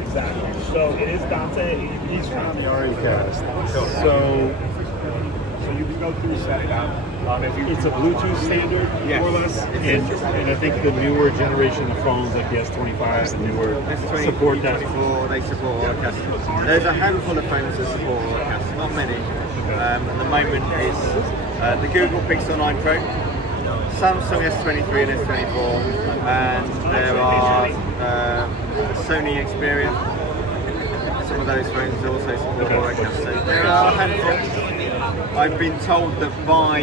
Exactly. So it is Dante. He's from the Auri cast. So you can go through set it up. It's a Bluetooth standard, more or less, and I think the newer generation of phones, like the S25 and newer, S20, support that. They support Auracast. There's a handful of phones that support Auracast, not many. At the moment is the Google Pixel 9 Pro, Samsung S23 and S24, and there are Sony Xperia. Some of those phones also support Auracast. So there are a handful. I've been told that by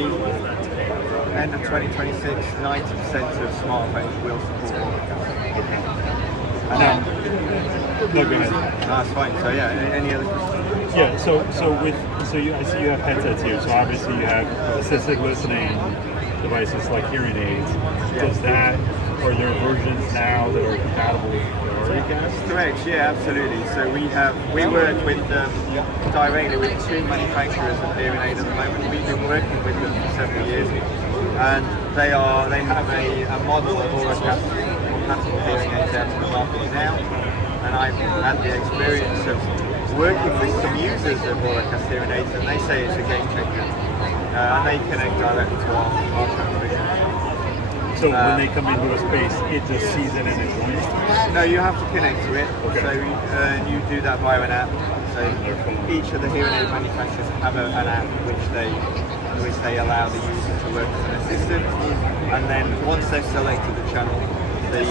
end of 2026, 90% of smartphones will support Auracast. And then, No, go ahead. that's fine. So yeah, any other questions? Yeah. I see you have headsets here. So obviously you have assistive listening devices like hearing aids. Does that, are there versions now that are compatible with Auracast? Correct. Yeah, absolutely. So we work with directly with two manufacturers of hearing aid at the moment. We've been working with them for several years, and they have a model of Auracast compatible hearing aids out in the market now. And I've had the experience of working with some users of Auracast hearing aids, and they say it's a game changer. And they connect directly to our transmission. So when they come into a space, it just sees it and it joins to it? No, you have to connect to it. Okay. So you do that via an app. So each of the hearing aid manufacturers have an app which they allow the user to work as an assistant. And then once they've selected the channel, the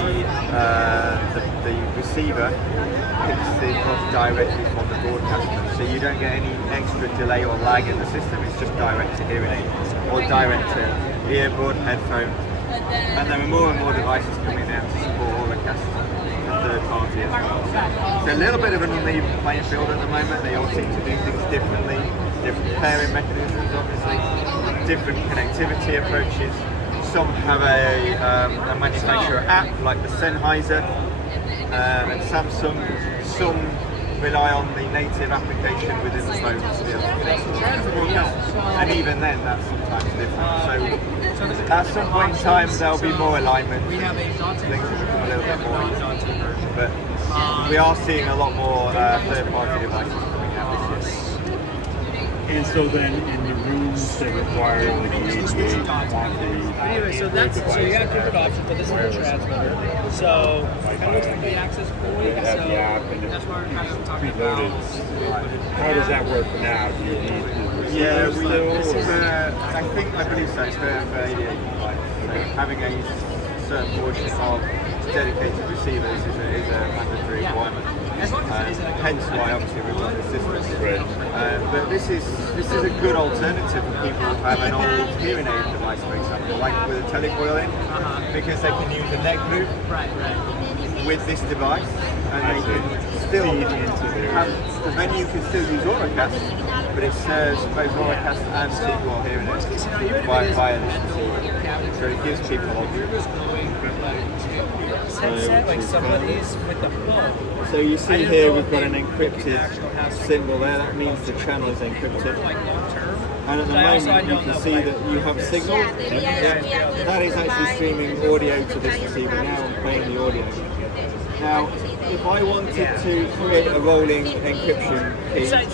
receiver picks the up directly from the broadcaster. So you don't get any extra delay or lag in the system. It's just direct to hearing aid or direct to earbud, headphone. And there are more and more devices coming out to support Auracast third party as well. So it's a little bit of an uneven playing field at the moment. They all seem to do things differently, different pairing mechanisms obviously, different connectivity approaches. Some have a manufacturer app like the Sennheiser and Samsung. Some rely on the native application within the phone to be able to connect to broadcast, and even then that's sometimes different. So at some point in time there'll be more alignment, things will become a little bit more easy, but we are seeing a lot more third-party devices coming out this year. And so then in the rooms that require like the ADA quantity. Anyway, so you have different options, but this is the transmitter. So it kind of looks like the access point. You have the app and That's why we're kind of talking preloaded. about. How does that work now? Do you need the Yeah, receiver I believe so. It's for ADA compliance. So having a certain portion of dedicated receivers is a mandatory requirement. Hence why obviously we want the system. But this is a good alternative for people who have an old hearing aid device, for example, like with a telecoil in, because they can use a neck loop with this device, and they can still have the venue can still use Auracast, but it serves both Auracast and Sequel hearing aids via this receiver. So it gives people options. So you see here we've got an encrypted symbol there, that means the channel is encrypted. And at the moment you can see that you have signal. That is actually streaming audio to this receiver now and playing the audio. Now, if I wanted to create a rolling encryption key chain,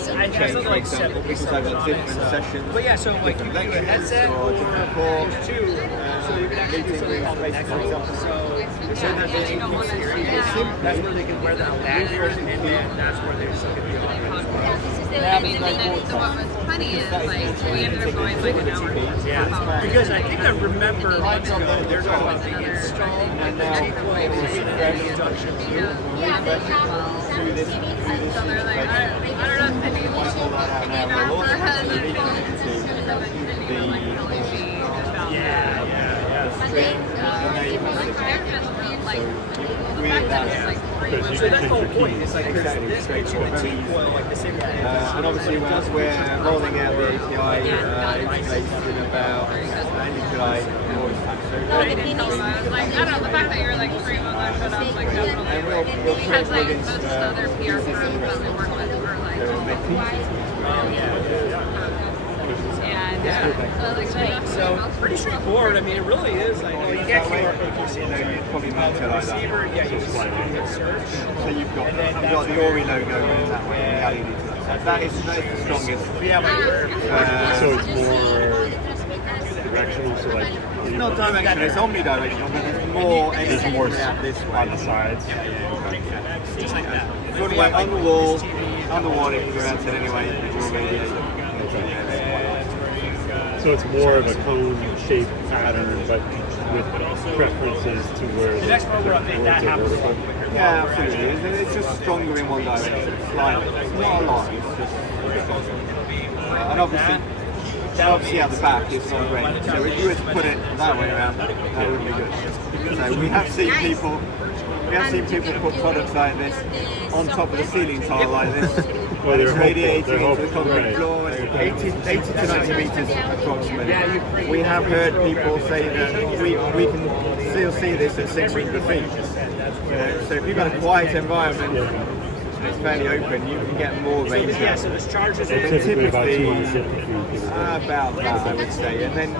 for example, because I've got different sessions, different lectures or different ports, meeting room space, for example, so that they can That's where they can wear that back and then that's where they're just going to be on. So what was funny is like we ended up going like an hour. Yeah, because I think I remember months ago they're talking about the install and the T-Point junction here. Through this so they're like, I don't know if any in our forehead So that's the whole point. It's like this T-Point, like the same way. And obviously as we're rolling out the API interface in about end of July, August time. I don't know, the fact that you're like 3 months put up like definitely because like most other PR firms that we work with are like So pretty straightforward. I mean, it really is. I know you get QR code You'd probably mount it like that. receiver. Yeah, you just search. So you've got the Auri logo going that way, and the LED to that side. That is the strongest. So it's more directional, so like It's not directional, it's omnidirectional, but there's more energy there's more out this on way. the sides. Just like that. Front way on the wall, if you go outside anyway, it will radiate. So it's more of a cone-shaped pattern, but with preferences to where the boards are vertical. Yeah, absolutely. It's just stronger in one direction. It's like, it's not a lot, it's just and obviously at the back it's not great. So if you were to put it that way around, that wouldn't be good. So we have seen people put products like this on top of the ceiling tile like this. Well, It's they're radiating hopeful, into the concrete right. floor, and 80 to 90 meters approximately. We have heard people say that we can still see this at 600 feet. You know, so if you've got a quiet environment, it's fairly open, you can get more range. Yeah, so this charges It's it. typically about Typically, 250 feet. about that, I would say. And then